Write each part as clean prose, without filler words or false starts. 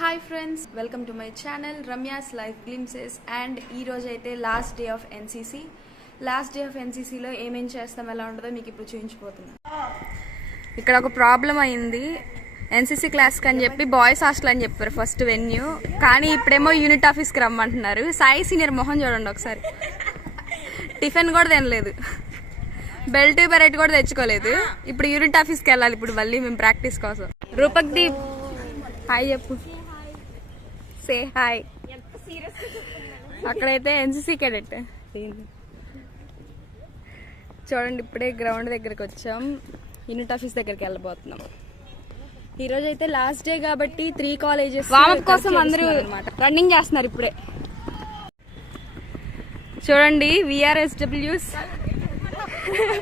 Hi friends, welcome to my channel Ramya's life glimpses. And ఈ రోజు అయితే last day of NCC. Last day of ఎన్సీసీలో ఏమేం చేస్తాం, ఎలా ఉంటుందో మీకు ఇప్పుడు చూపించిపోతున్నా. ఇక్కడ ఒక ప్రాబ్లం అయింది. ఎన్సీసీ క్లాస్కి అని చెప్పి బాయ్స్ హాస్టల్ అని చెప్పారు ఫస్ట్ వెన్యూ, కానీ ఇప్పుడేమో యూనిట్ ఆఫీస్కి రమ్మంటున్నారు. సాయి సీనియర్ మొహం చూడండి ఒకసారి. టిఫిన్ కూడా తినలేదు, బెల్ట్ బెరైట్ కూడా తెచ్చుకోలేదు. ఇప్పుడు యూనిట్ ఆఫీస్కి వెళ్ళాలి ఇప్పుడు మళ్ళీ మేము ప్రాక్టీస్ కోసం. రూపక్ దీప్ హాయ్ చెప్పు, సే హాయ్. అక్కడైతే ఎన్సీసీ క్యాడెట్ చూడండి. ఇప్పుడే గ్రౌండ్ దగ్గరికి వచ్చాం, యూనిట్ ఆఫీస్ దగ్గరికి వెళ్ళబోతున్నాం. ఈరోజు అయితే లాస్ట్ డే కాబట్టి 3 కాలేజెస్ వామప్ కోసం అందరూ రన్నింగ్ చేస్తున్నారు. ఇప్పుడే చూడండి, విఆర్ఎస్డబ్ల్యూస్,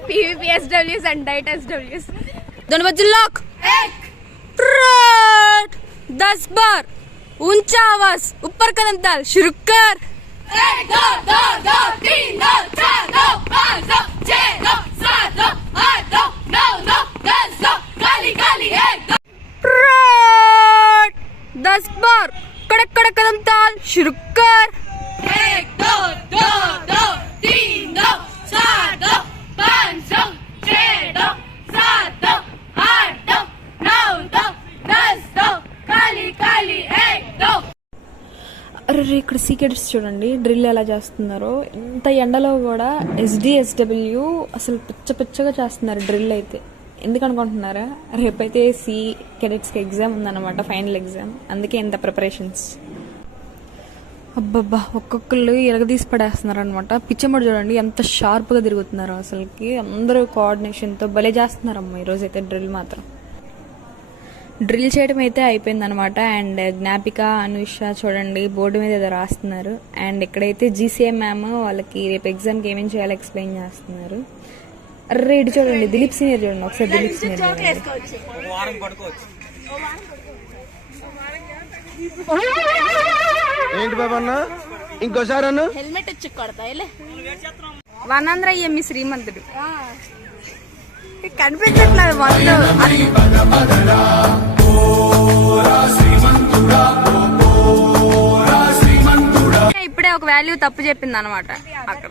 పీవీపీఎస్డబ్ల్యూస్ అండ్ డైట్ ఎస్డబ్ల్యూస్. दोनों बच्चे लोग 10 बार ऊंचा आवाज, ऊपर कदम डाल, शुरू कर. 1 2 2 2 3 2 4 2 5 2 6 2 7 2 8 2 9 2 10 2 काली काली 1 2 10 बार कड़क कड़क कदम डाल, शुरू कर. 1 2 2 2 3 2 4 2 5 2 6 2 7 2 8 2 9 2 10 2 काली काली 1 2. అరే ఇక్కడ సీక్రెట్స్ చూడండి, డ్రిల్ ఎలా చేస్తున్నారో. ఇంత ఎండలో కూడా ఎస్డిఎస్డబ్ల్యూ అసలు పిచ్చగా చేస్తున్నారు డ్రిల్ అయితే. ఎందుకు అనుకుంటున్నారా? రేపైతే సి కెడెట్స్కి ఎగ్జామ్ ఉందన్నమాట, ఫైనల్ ఎగ్జామ్. అందుకే ఇంత ప్రిపరేషన్స్. అబ్బబ్బా, ఒక్కొక్కళ్ళు ఎరగదీసి పడేస్తున్నారు అనమాట. పిచ్చమ్మడు చూడండి ఎంత షార్ప్గా తిరుగుతున్నారు అసలుకి. అందరూ కోఆర్డినేషన్తో భలే చేస్తున్నారమ్మా ఈరోజైతే డ్రిల్ మాత్రం. డ్రిల్ చేయడం అయితే అయిపోయిందనమాట. అండ్ జ్ఞాపిక, అనుష చూడండి బోర్డు మీద ఏదో రాస్తున్నారు. అండ్ ఇక్కడైతే జీసీఎం మ్యామ్ వాళ్ళకి రేపు ఎగ్జామ్కి ఏమేమి చేయాలో ఎక్స్ప్లెయిన్ చేస్తున్నారు. అర్రే ఇటు చూడండి, దిలీప్ సీనియర్ చూడండి ఒకసారి. దిలీప్ సీనియర్ ఏంటి బాబన్న, ఇంకోసారి అన్న హెల్మెట్ వచ్చి కొడతాయిలే. వనాంధ్ర ఎంఈ శ్రీమంతుడు కనిపించట్లేదు మొత్తం. ఇప్పుడే ఒక వాల్యూ తప్పు చెప్పింది అనమాట అక్కడ.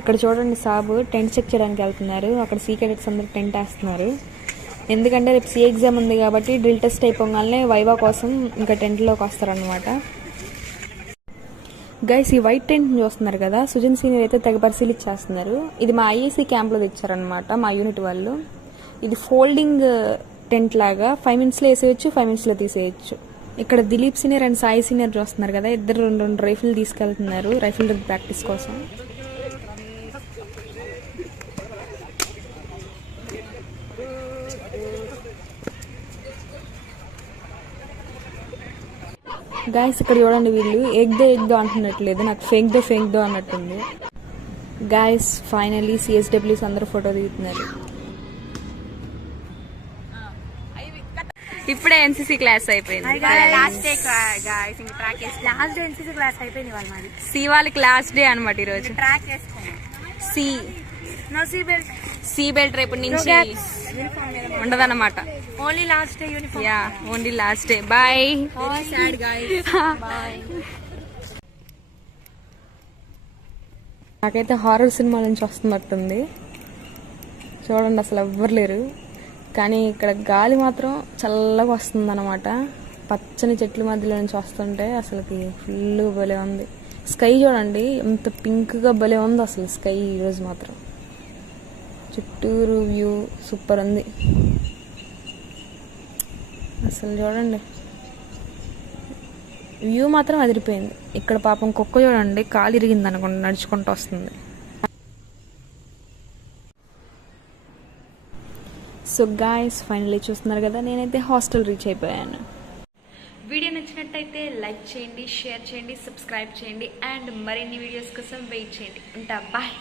ఇక్కడ చూడండి, సాబు టెంట్ చెక్ చేయడానికి వెళ్తున్నారు. అక్కడ సీ కెడెట్స్ అందరూ టెంట్ వేస్తున్నారు. ఎందుకంటే రేపు సి ఎగ్జామ్ ఉంది కాబట్టి డ్రిల్ టెస్ట్ అయిపోగానే వైవా కోసం ఇంకా టెంట్లోకి వస్తారనమాట. గైస్ ఈ వైట్ టెంట్ చూస్తున్నారు కదా, సుజన్ సీనియర్ అయితే తెగ పరిశీలించేస్తున్నారు. ఇది మా ఐఏసీ క్యాంప్లో తెచ్చారనమాట మా యూనిట్ వాళ్ళు. ఇది ఫోల్డింగ్ టెంట్ లాగా 5 minutesలో వేసేయచ్చు, 5 minutesలో తీసేయచ్చు. ఇక్కడ Dilip senior and Sai senior చూస్తున్నారు కదా, ఇద్దరు 2 రైఫిల్ తీసుకెళ్తున్నారు రైఫిల్ ప్రాక్టీస్ కోసం. గాయస్ ఇక్కడ చూడండి, వీళ్ళు ఎగ్దో అంటున్నట్లేదు, నాకు ఫేక్ దో అన్నట్టుంది. గాయస్ ఫైనలీ సిఎస్డబ్ల్యూస్ అందరూ ఫోటో దిగుతున్నారు. ఇప్పుడే ఎన్సీసీ క్లాస్ అయిపోయింది. సి వాళ్ళకి లాస్ట్ డే అనమాట ఈరోజు. సి బెల్ట్ రేపటి నుంచి ఉండదన్నమాట. Only last day uniform. Yeah, only last day. Bye. నాకైతే హారర్ సినిమా నుంచి వస్తున్నట్టుంది. చూడండి అసలు ఎవ్వరు లేరు, కానీ ఇక్కడ గాలి మాత్రం చల్లగా వస్తుంది అనమాట. పచ్చని చెట్ల మధ్యలో నుంచి వస్తుంటే అసలుకి ఫుల్ భలే ఉంది. స్కై చూడండి ఎంత పింక్గా భలే ఉంది అసలు స్కై ఈరోజు మాత్రం. చుట్టూరు వ్యూ సూపర్ ఉంది అసలు. చూడండి వ్యూ మాత్రం అదిరిపోయింది. ఇక్కడ పాపం కుక్క చూడండి కాలు ఇరిగింది అనుకోండి, నడుచుకుంటూ వస్తుంది. సో గాయ్స్ ఫైనల్లీ చూస్తున్నారు కదా, నేనైతే హాస్టల్ రీచ్ అయిపోయాను. వీడియో నచ్చినట్టయితే లైక్ చేయండి, షేర్ చేయండి, సబ్స్క్రైబ్ చేయండి. అండ్ మరిన్ని వీడియోస్ కోసం వెయిట్ చేయండి. ఉంటా, బాయ్.